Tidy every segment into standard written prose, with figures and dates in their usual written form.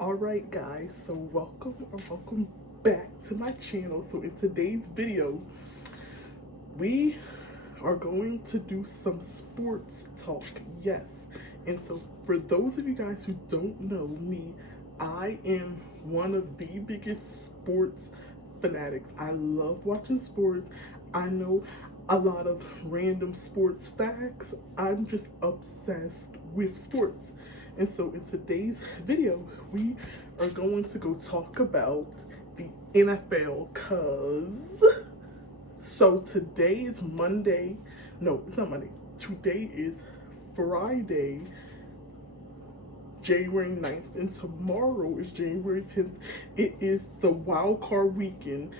Alright guys, so welcome back to my channel. So in today's video, we are going to do some sports talk, yes. And so for those of you guys who don't know me, I am one of the biggest sports fanatics. I love watching sports. I know a lot of random sports facts. I'm just obsessed with sports. And so in today's video, we are going to go talk about the NFL so today is Monday. No, it's not Monday. Today is Friday, January 9th, and tomorrow is January 10th. It is the wild card weekend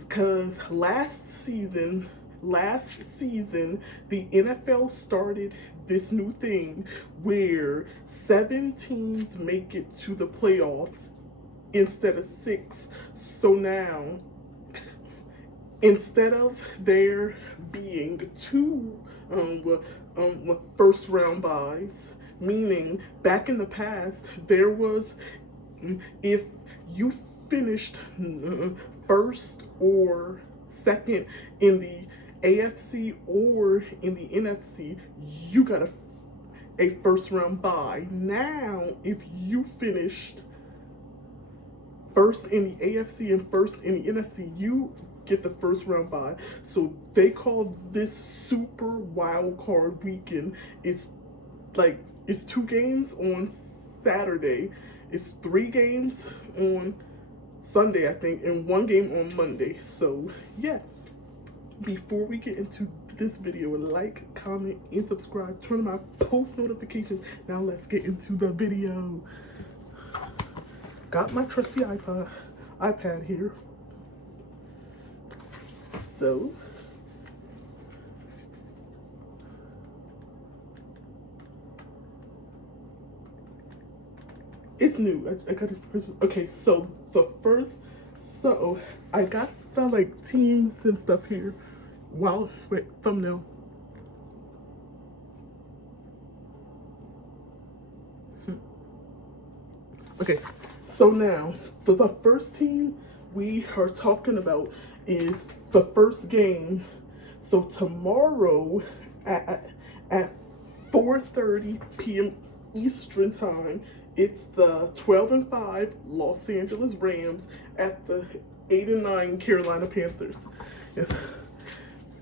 because last season, the NFL started this new thing where 7 teams make it to the playoffs instead of 6. So now, instead of there being two first round buys, meaning back in the past there was, if you finished first or second in the AFC or in the NFC, you got a first round bye. Now, if you finished first in the AFC and first in the NFC, you get the first round bye. So they call this super wild card weekend. It's 2 games on Saturday, it's 3 games on Sunday, I think, and 1 game on Monday. So yeah, before we get into this video, like, comment, and subscribe. Turn on my post notifications. Now let's get into the video. Got my trusty iPad here. So it's new. I got it for Christmas. Okay, so I got the teams and stuff here. Wow, wait, thumbnail. Okay, so now the first team we are talking about is the first game. So tomorrow at 4:30 p.m. Eastern time, it's the 12-5 Los Angeles Rams at the 8-9 Carolina Panthers. Yes.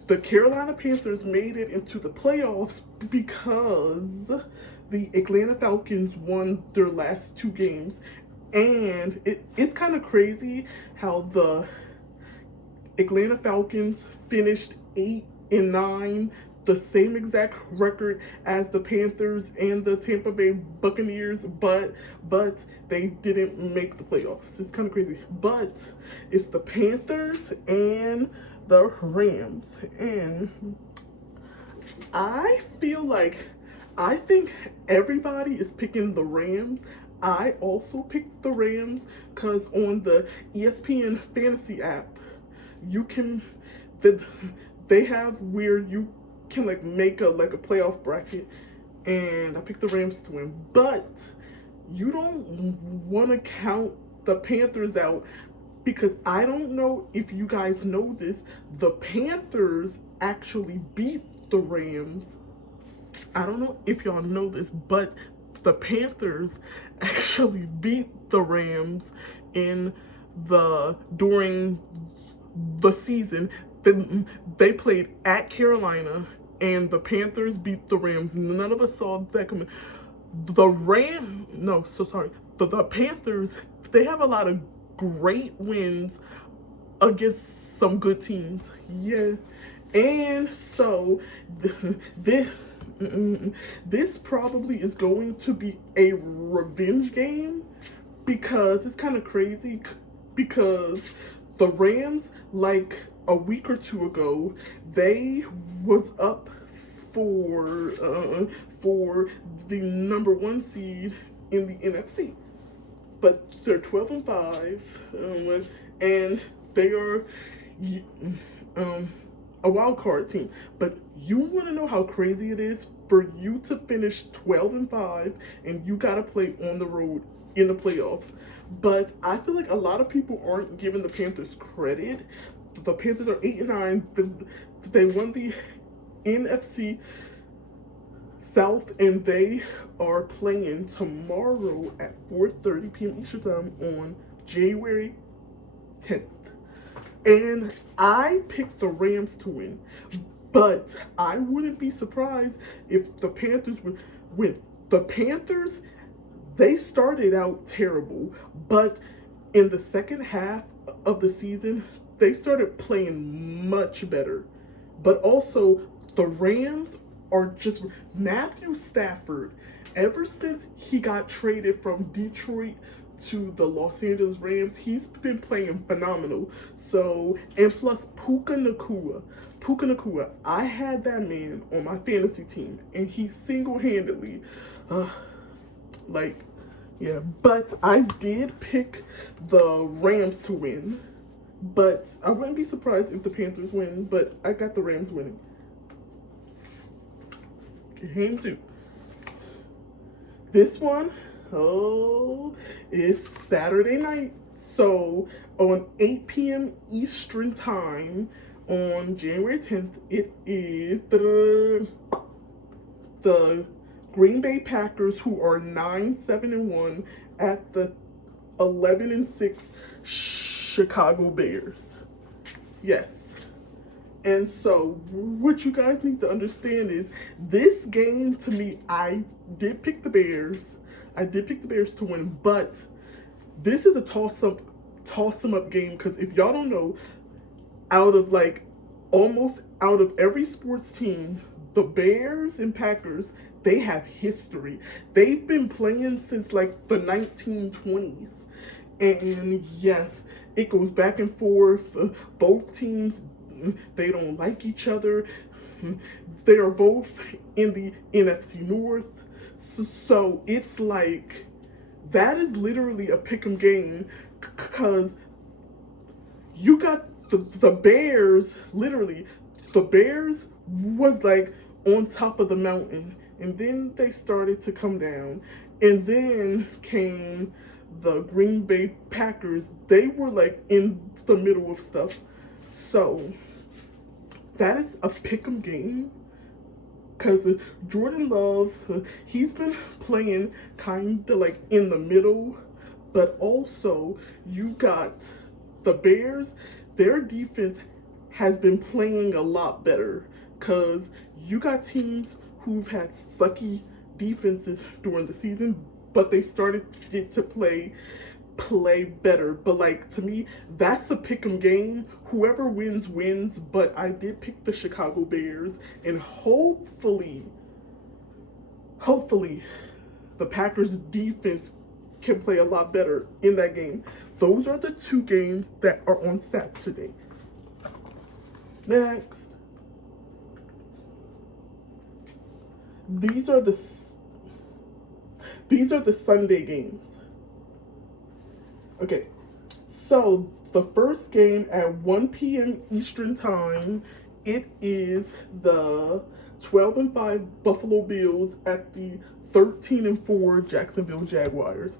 The Carolina Panthers made it into the playoffs because the Atlanta Falcons won their last 2 games. And it's kind of crazy how the Atlanta Falcons finished 8-9, the same exact record as the Panthers and the Tampa Bay Buccaneers, but they didn't make the playoffs. It's kind of crazy. But it's the Panthers and the Rams, and I think everybody is picking the Rams. I also picked the Rams because on the ESPN fantasy app, you can they have where you can make a playoff bracket, and I picked the Rams to win. But you don't want to count the Panthers out, because I don't know if you guys know this, the Panthers actually beat the Rams. I don't know if y'all know this, but the Panthers actually beat the Rams during the season. Then they played at Carolina, and the Panthers beat the Rams. None of us saw that coming. The Panthers, they have a lot of great wins against some good teams. Yeah. And so this probably is going to be a revenge game, because it's kind of crazy, because the Rams, a week or two ago, they was up for the number 1 seed in the NFC, but they're 12-5, and they are a wild card team. But you want to know how crazy it is for you to finish 12-5, and you gotta play on the road in the playoffs. But I feel like a lot of people aren't giving the Panthers credit. The Panthers are 8-9. They won the NFC South, and they are playing tomorrow at 4:30 p.m. Eastern Time on January 10th. And I picked the Rams to win, but I wouldn't be surprised if the Panthers would win. The Panthers, they started out terrible, but in the second half of the season, they started playing much better. But also, the Rams are just Matthew Stafford. Ever since he got traded from Detroit to the Los Angeles Rams, he's been playing phenomenal. So, and plus Puka Nacua, I had that man on my fantasy team, and he single-handedly, like, yeah. But I did pick the Rams to win. But I wouldn't be surprised if the Panthers win, but I got the Rams winning. Game 2. This one, is Saturday night. So on 8 p.m. Eastern Time on January 10th, it is the Green Bay Packers, who are 9-7-1, at the 11-6 Chicago Bears. Yes. And so what you guys need to understand is this game, to me, I did pick the Bears. I did pick the Bears to win, but this is a toss 'em up game, because if y'all don't know, almost out of every sports team, the Bears and Packers, they have history. They've been playing since like the 1920s. And yes, it goes back and forth. Both teams, they don't like each other. They are both in the NFC North. So it's like, that is literally a pick'em game, because you got the Bears, literally, the Bears was like on top of the mountain, and then they started to come down, and then came the Green Bay Packers. They were like in the middle of stuff. So that is a pick'em game, because Jordan Love, he's been playing kind of like in the middle, but also you got the Bears. Their defense has been playing a lot better, because you got teams who've had sucky defenses during the season, but they started to play better. But like, to me, that's a pick'em game. Whoever wins, but I did pick the Chicago Bears, and hopefully the Packers defense can play a lot better in that game. Those are the two games that are on Saturday. Next, these are the Sunday games. Okay, so the first game at 1 p.m. Eastern Time, it is the 12-5 Buffalo Bills at the 13-4 Jacksonville Jaguars.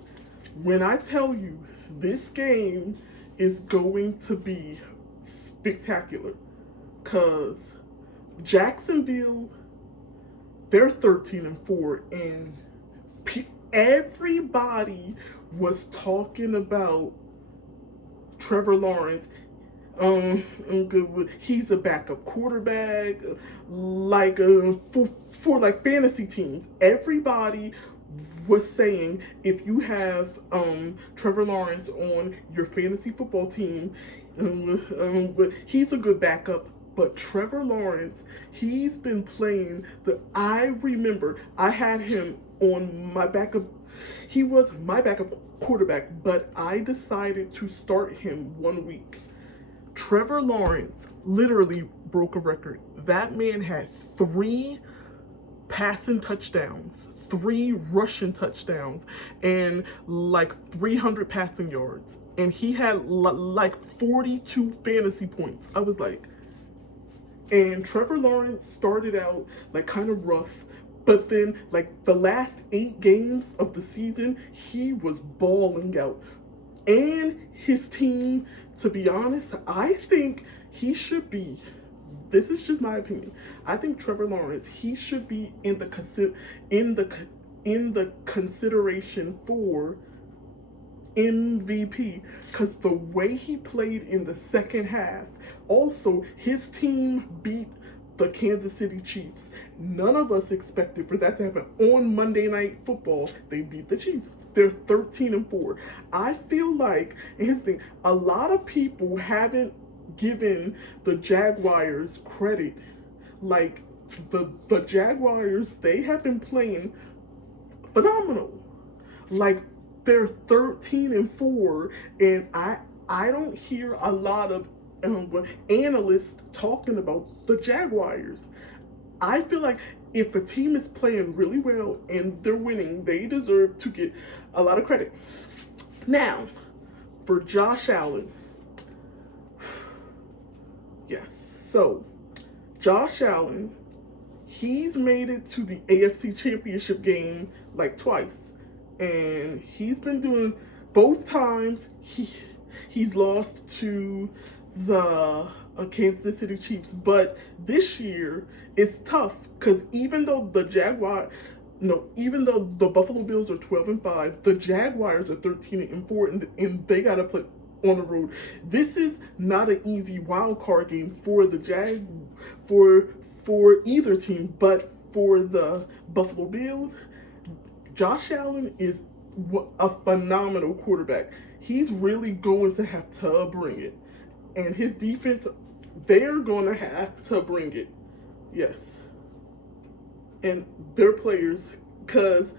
When I tell you, this game is going to be spectacular, because Jacksonville, they're 13-4, and everybody was talking about Trevor Lawrence. He's a backup quarterback, like for like fantasy teams. Everybody was saying, if you have Trevor Lawrence on your fantasy football team, but he's a good backup. But Trevor Lawrence, he's been playing I remember I had him on my backup. He was my backup quarterback, but I decided to start him 1 week. Trevor Lawrence literally broke a record. That man had 3 passing touchdowns, 3 rushing touchdowns, and like 300 passing yards. And he had like 42 fantasy points. I was like, and Trevor Lawrence started out like kind of rough, But then, like the last 8 games of the season, he was balling out. And his team, to be honest, I think he should be. This is just my opinion. I think Trevor Lawrence, he should be in the in the consideration for MVP because the way he played in the second half. Also, his team beat the Kansas City Chiefs. None of us expected for that to happen on Monday Night Football. They beat the Chiefs. They're 13-4. I feel like, and here's the thing, a lot of people haven't given the Jaguars credit. Like the Jaguars, they have been playing phenomenal. Like they're 13-4, and I don't hear a lot of analysts talking about the Jaguars. I feel like if a team is playing really well and they're winning, they deserve to get a lot of credit. Now, for Josh Allen, yes. So, Josh Allen, he's made it to the AFC Championship game like twice, and he's been doing both times. He's lost to the Kansas City Chiefs, but this year it's tough because even though even though the Buffalo Bills are 12-5, the Jaguars are 13-4, and they gotta play on the road. This is not an easy wild card game for the for either team, but for the Buffalo Bills, Josh Allen is a phenomenal quarterback. He's really going to have to bring it. And his defense, they're going to have to bring it. Yes. And their players, because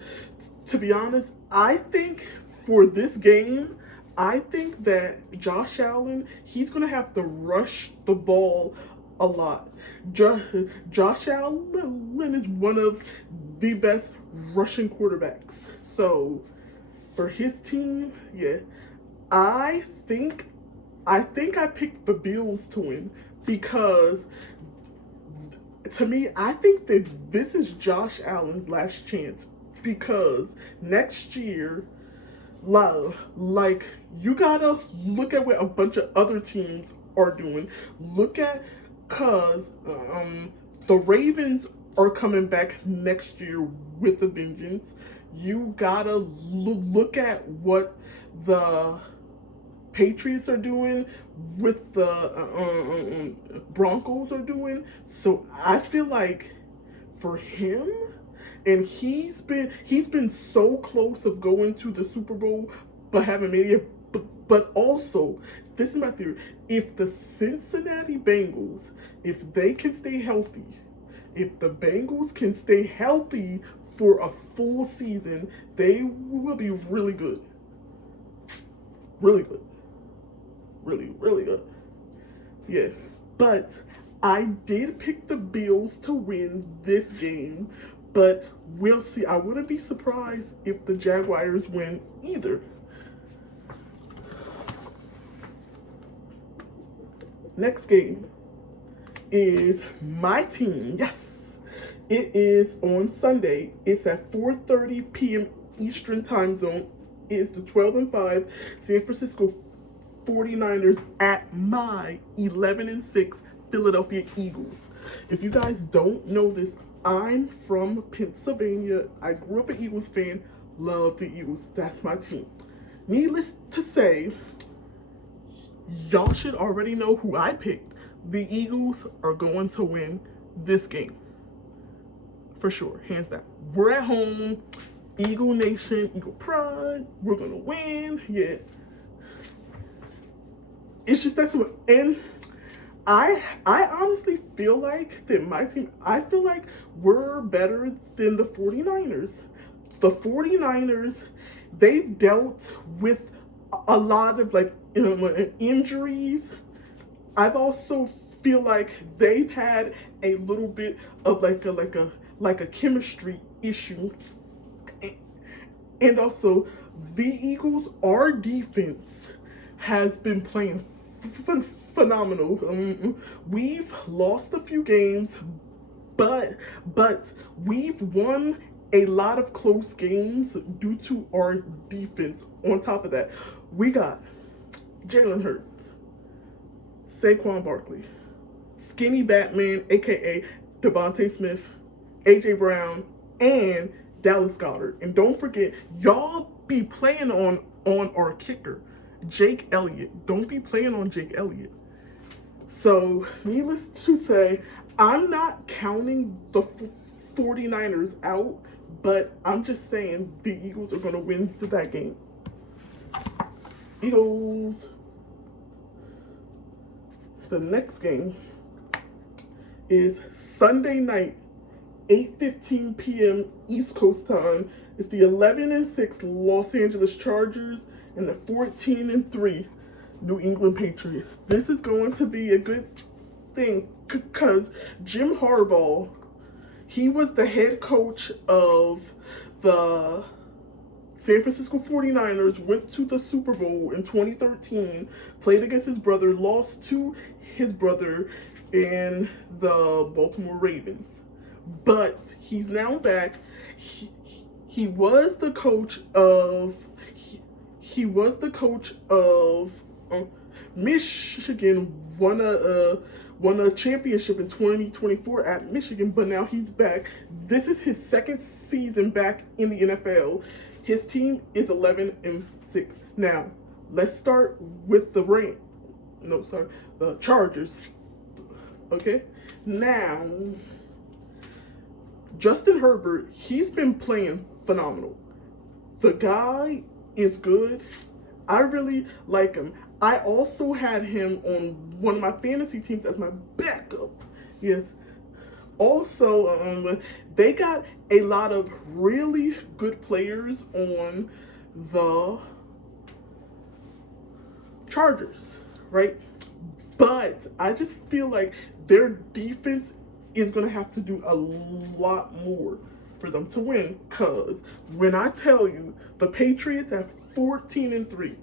to be honest, I think for this game, I think that Josh Allen, he's going to have to rush the ball a lot. Josh Allen is one of the best rushing quarterbacks. So for his team, yeah, I think I picked the Bills to win because to me, I think that this is Josh Allen's last chance because next year, like you gotta look at what a bunch of other teams are doing. Look at cause the Ravens are coming back next year with a vengeance. You gotta look at what the Patriots are doing, with the Broncos are doing. So I feel like for him, and he's been so close of going to the Super Bowl, but haven't made it. But also, this is my theory: if the Cincinnati Bengals, if they can stay healthy, if the Bengals can stay healthy for a full season, they will be really good. Really good. Really, really good. Yeah. But I did pick the Bills to win this game, but we'll see. I wouldn't be surprised if the Jaguars win either. Next game is my team. Yes. It is on Sunday. It's at 4:30 p.m. Eastern Time Zone. It is the 12-5 San Francisco 49ers at my 11-6 Philadelphia Eagles. If you guys don't know this, I'm from Pennsylvania. I grew up an Eagles fan. Love the Eagles. That's my team. Needless to say, y'all should already know who I picked. The Eagles are going to win this game. For sure. Hands down. We're at home. Eagle Nation, Eagle Pride. We're going to win. Yeah. It's just that's what, and I honestly feel like that my team, I feel like we're better than the 49ers. The 49ers, they've dealt with a lot of injuries. I've also feel like they've had a little bit of like a chemistry issue. And also the Eagles, our defense has been playing phenomenal. We've lost a few games, but we've won a lot of close games due to our defense. On top of that, we got Jalen Hurts, Saquon Barkley, Skinny Batman, aka Devontae Smith, AJ Brown, and Dallas Goedert. And don't forget, y'all be playing on our kicker, Jake Elliott. Don't be playing on Jake Elliott. So, needless to say, I'm not counting the 49ers out, but I'm just saying the Eagles are going to win that game. Eagles. The next game is Sunday night, 8:15 p.m. East Coast time. It's the 11-6 Los Angeles Chargers and the 14-3 New England Patriots. This is going to be a good thing because Jim Harbaugh, he was the head coach of the San Francisco 49ers, went to the Super Bowl in 2013, played against his brother, lost to his brother in the Baltimore Ravens. But he's now back. He was the coach of Michigan, won a championship in 2024 at Michigan, but now he's back. This is his second season back in the NFL. His team is 11-6. Now, let's start with the Chargers. Okay? Now, Justin Herbert, he's been playing phenomenal. The guy is good. I really like him. I also had him on one of my fantasy teams as my backup. Yes. Also, they got a lot of really good players on the Chargers, right? But I just feel like their defense is going to have to do a lot more for them to win. Because when I tell you the Patriots have 14-3,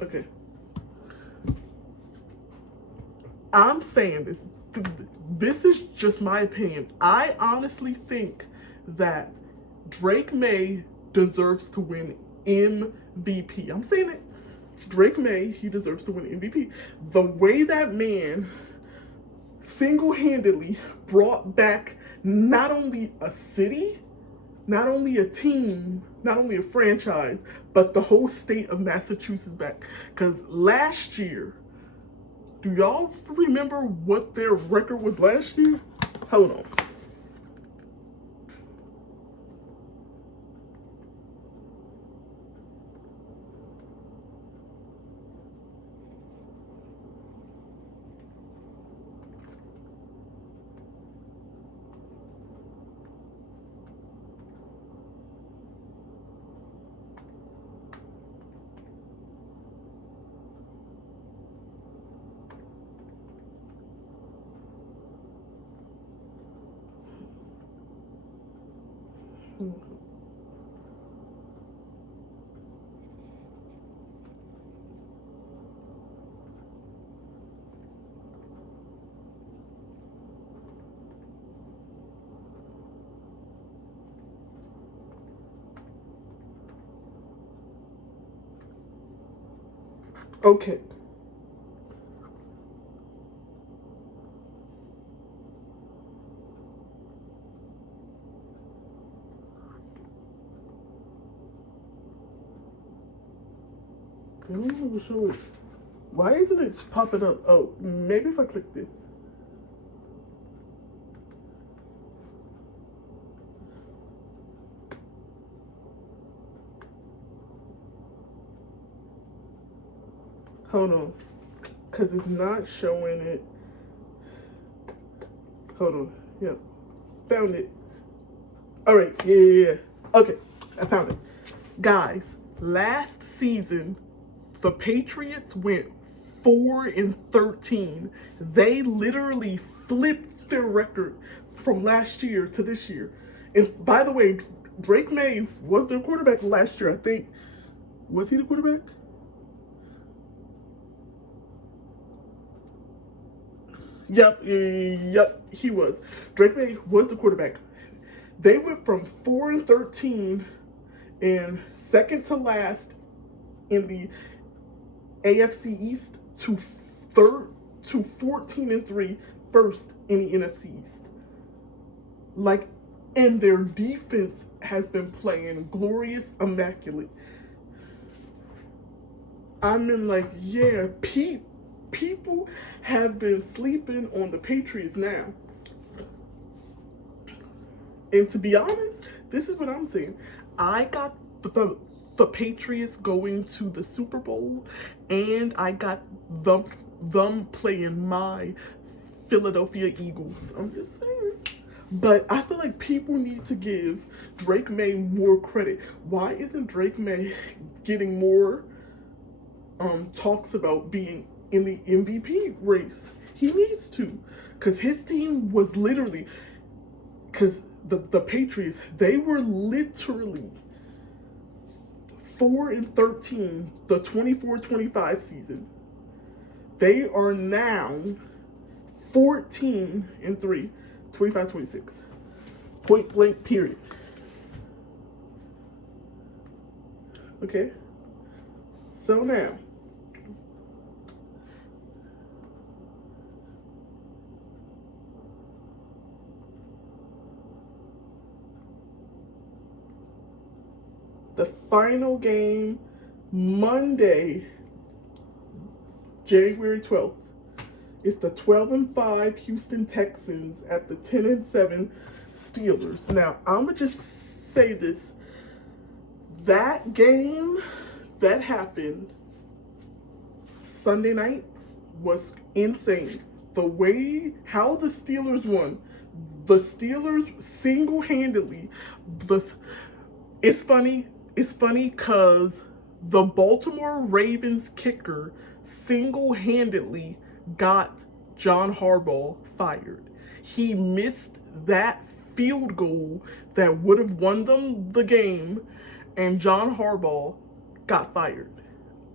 okay, I'm saying this. This is just my opinion. I honestly think that Drake May deserves to win MVP. I'm saying it. Drake May, he deserves to win MVP. The way that man single-handedly brought back not only a city, not only a team, not only a franchise, but the whole state of Massachusetts back. Because last year, do y'all remember what their record was last year? Hold on. Okay. I'm not even sure. Why isn't it popping up? Oh, maybe if I click this. Hold on. Because it's not showing it. Hold on. Yep. Found it. Alright. Yeah. Okay. I found it. Guys, last season, the Patriots went 4-13. They literally flipped their record from last year to this year. And by the way, Drake May was their quarterback last year, I think. Was he the quarterback? Yep, he was. Drake May was the quarterback. They went from 4-13 and second to last in the AFC East to third to 14-3 first in the NFC East. Like, and their defense has been playing glorious, immaculate. I mean, like, yeah, people have been sleeping on the Patriots now. And to be honest, this is what I'm saying. I got the Patriots going to the Super Bowl, and I got them playing my Philadelphia Eagles. I'm just saying. But I feel like people need to give Drake May more credit. Why isn't Drake May getting more talks about being in the MVP race? He needs to, because his team was literally, because the Patriots, they were literally 4-13 the 24-25 season. They are now 14-3, 25-26. Point blank, period. Okay? So now, the final game, Monday, January 12th. It's the 12-5 Houston Texans at the 10-7 Steelers. Now, I'm going to just say this. That game that happened Sunday night was insane. The way how the Steelers won. The Steelers single-handedly. It's funny because the Baltimore Ravens kicker single-handedly got John Harbaugh fired. He missed that field goal that would have won them the game, and John Harbaugh got fired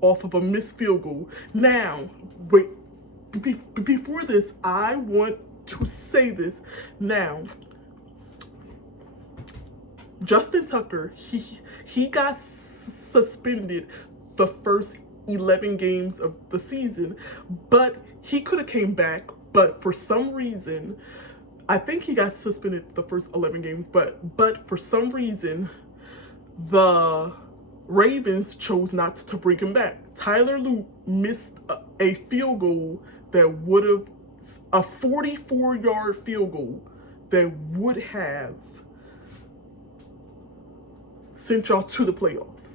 off of a missed field goal. Now, wait, before this, I want to say this. Now, Justin Tucker, he got suspended the first 11 games of the season, but he could have came back, but for some reason, I think he got suspended the first 11 games, but for some reason, the Ravens chose not to bring him back. Tyler Luke missed a field goal that would have, a 44-yard field goal that would have sent y'all to the playoffs.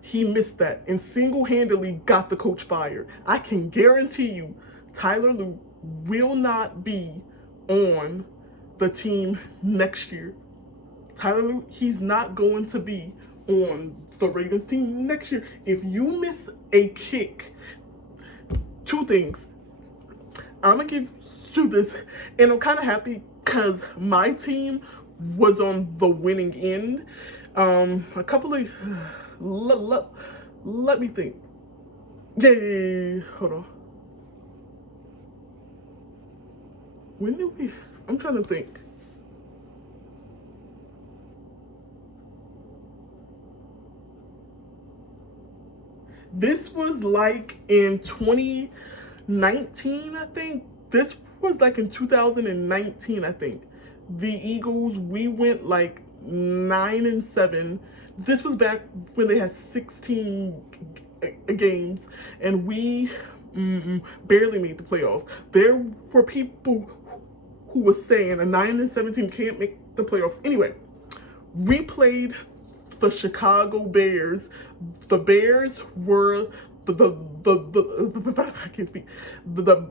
He missed that and single-handedly got the coach fired. I can guarantee you Tyler Luke will not be on the team next year. Tyler Luke, he's not going to be on the Ravens team next year. If you miss a kick, two things. I'm going to give you this, and I'm kind of happy because my team was on the winning end. A couple of, let me think. Yeah, hold on. When did we, I'm trying to think. This was like in 2019, I think. This was like in 2019, I think. The Eagles, we went like 9-7. This was back when they had 16 games, and we barely made the playoffs. There were people who was saying a 9-17 can't make the playoffs. Anyway, we played the Chicago Bears. The Bears were the I can't speak. The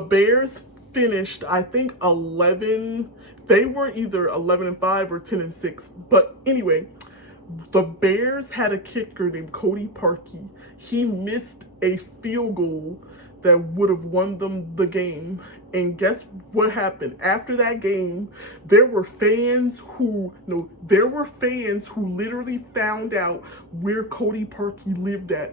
Bears finished, I think, 11. They were either 11-5 or 10-6. But anyway, the Bears had a kicker named Cody Parkey. He missed a field goal that would have won them the game. And guess what happened? After that game, there were fans who literally found out where Cody Parkey lived at.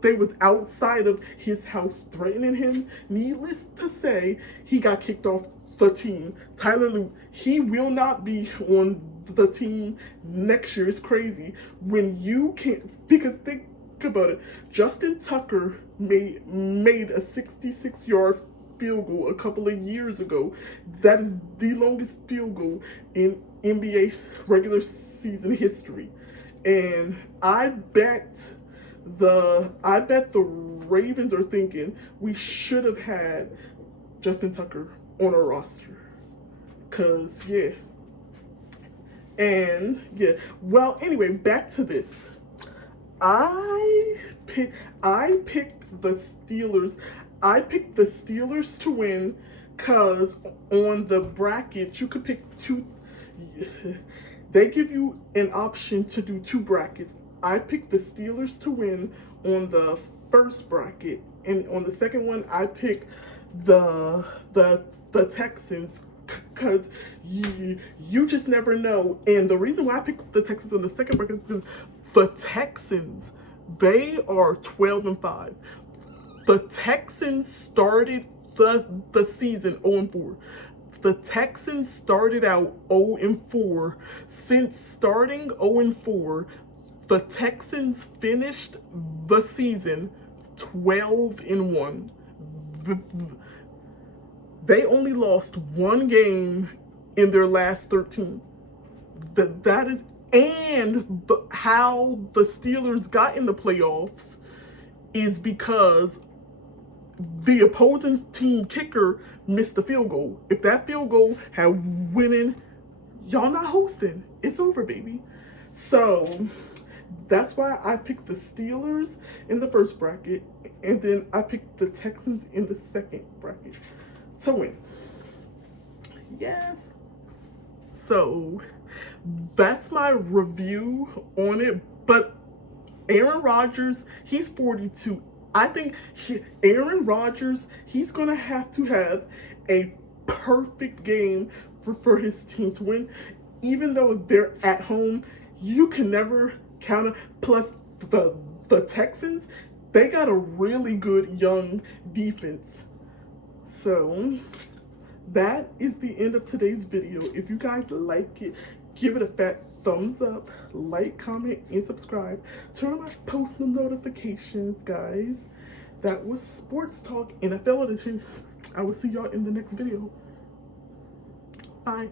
they was outside of his house threatening him. Needless to say, he got kicked off the team. Tyler Lute, he will not be on the team next year. It's crazy when you can't, because think about it. Justin Tucker made a 66-yard field goal a couple of years ago. That is the longest field goal in NBA regular season history. And I bet the Ravens are thinking we should have had Justin Tucker on our roster. Cause yeah. And yeah. Well, anyway, back to this. I picked the Steelers. I picked the Steelers to win because on the bracket you could pick two. They give you an option to do two brackets. I picked the Steelers to win on the first bracket, and on the second one I picked the Texans, because you just never know. And the reason why I picked the Texans on the second bracket is because the Texans, they are 12-5. The Texans started the season 0-4. The Texans started out 0-4. Since starting 0-4, the Texans finished the season 12-1. They only lost one game in their last 13. That is, and how the Steelers got in the playoffs is because the opposing team kicker missed the field goal. If that field goal had went in, y'all not hosting. It's over, baby. So that's why I picked the Steelers in the first bracket, and then I picked the Texans in the second bracket to win. Yes. So that's my review on it. But Aaron Rodgers, he's 42. I think Aaron Rodgers, he's going to have a perfect game for his team to win. Even though they're at home, you can never count it. Plus, the Texans, they got a really good young defense. So that is the end of today's video. If you guys like it, give it a fat thumbs up, like, comment, and subscribe. Turn on my post notifications, guys. That was Sports Talk NFL Edition. I will see y'all in the next video. Bye.